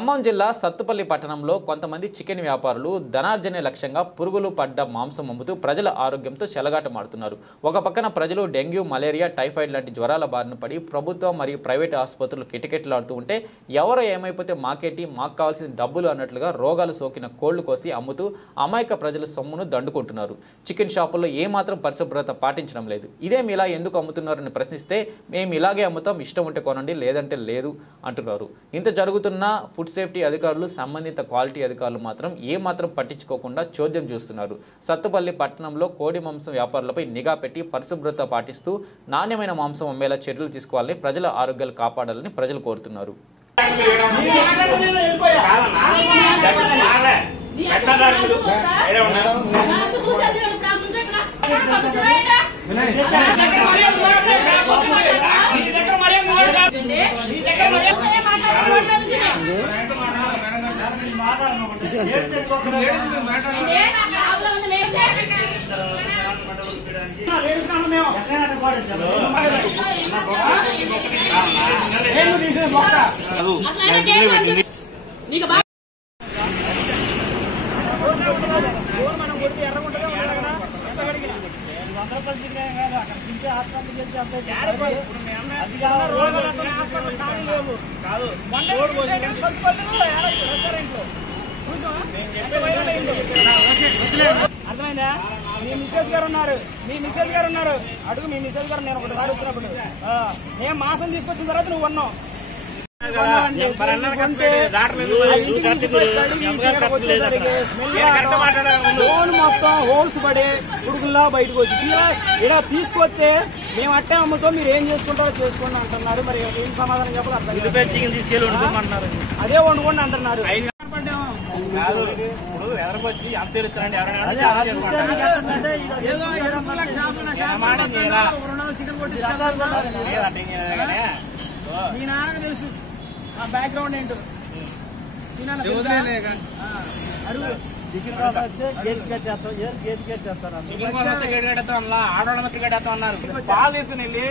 ఖమ్మం జిల్లా సత్తుపల్లి పట్టణంలో కొంతమంది చికెన్ వ్యాపారులు ధనార్జనే లక్ష్యంగా పురుగులు పడ్డ మాంసం అమ్ముతూ ప్రజల ఆరోగ్యంతో చెలగాటమాడుతున్నారు. ఒక పక్కన ప్రజలు డెంగ్యూ, మలేరియా, టైఫాయిడ్ లాంటి జ్వరాల బారిన పడి ప్రభుత్వం మరియు ప్రైవేట్ ఆసుపత్రులు కిటకిటలాడుతూ ఉంటే ఎవరో ఏమైపోతే మాకేటి, మాకు కావాల్సిన డబ్బులు అన్నట్లుగా రోగాలు సోకిన కోళ్లు కోసి అమ్ముతూ అమాయక ప్రజల సొమ్మును దండుకుంటున్నారు. చికెన్ షాపుల్లో ఏమాత్రం పరిశుభ్రత పాటించడం లేదు. ఇదేం ఇలా ఎందుకు అమ్ముతున్నారని ప్రశ్నిస్తే మేము ఇలాగే అమ్ముతాం, ఇష్టం ఉంటే కొనండి, లేదంటే లేదు అంటున్నారు. ఇంత జరుగుతున్న ఫుడ్ సేఫ్టీ అధికారులు, సంబంధిత క్వాలిటీ అధికారులు మాత్రం ఏమాత్రం పట్టించుకోకుండా చోద్యం చూస్తున్నారు. సత్తుపల్లి పట్టణంలో కోడి మాంసం వ్యాపారులపై నిఘా పెట్టి పరిశుభ్రత పాటిస్తూ నాణ్యమైన మాంసం అమ్మేలా చర్యలు తీసుకోవాలని, ప్రజల ఆరోగ్యాలు కాపాడాలని ప్రజలు కోరుతున్నారు. అర్థమైందా? మీ మిస్సెస్ గారు ఉన్నారు, అడుగు మీ మిస్సెస్ గారు. నేను ఒకటిసారి వచ్చినప్పుడు నేను మాసం తీసుకొచ్చిన తర్వాత నువ్వు ఉన్నావు. లోన్ మొత్తం హోల్స్ పడి పురుగుల్లా బయటకు వచ్చి ఇలా తీసుకొస్తే మేము అట్టే అమ్ముతాం, మీరు ఏం చేసుకుంటారో చేసుకోండి అంటున్నారు. మరి ఏం సమాధానం చెప్పాలి అర్థం అదే వండుకోండి అంటున్నారు. ఇప్పుడు ఎదరకొచ్చి అంత తెలుస్తానండి మీ నాన్న తెలుసు ఆ బ్యాక్గ్రౌండ్ ఏంటో. ఆడవాళ్ళ మట్టి కట్టేస్తాం అన్నారు. పాలు తీసుకుని వెళ్ళి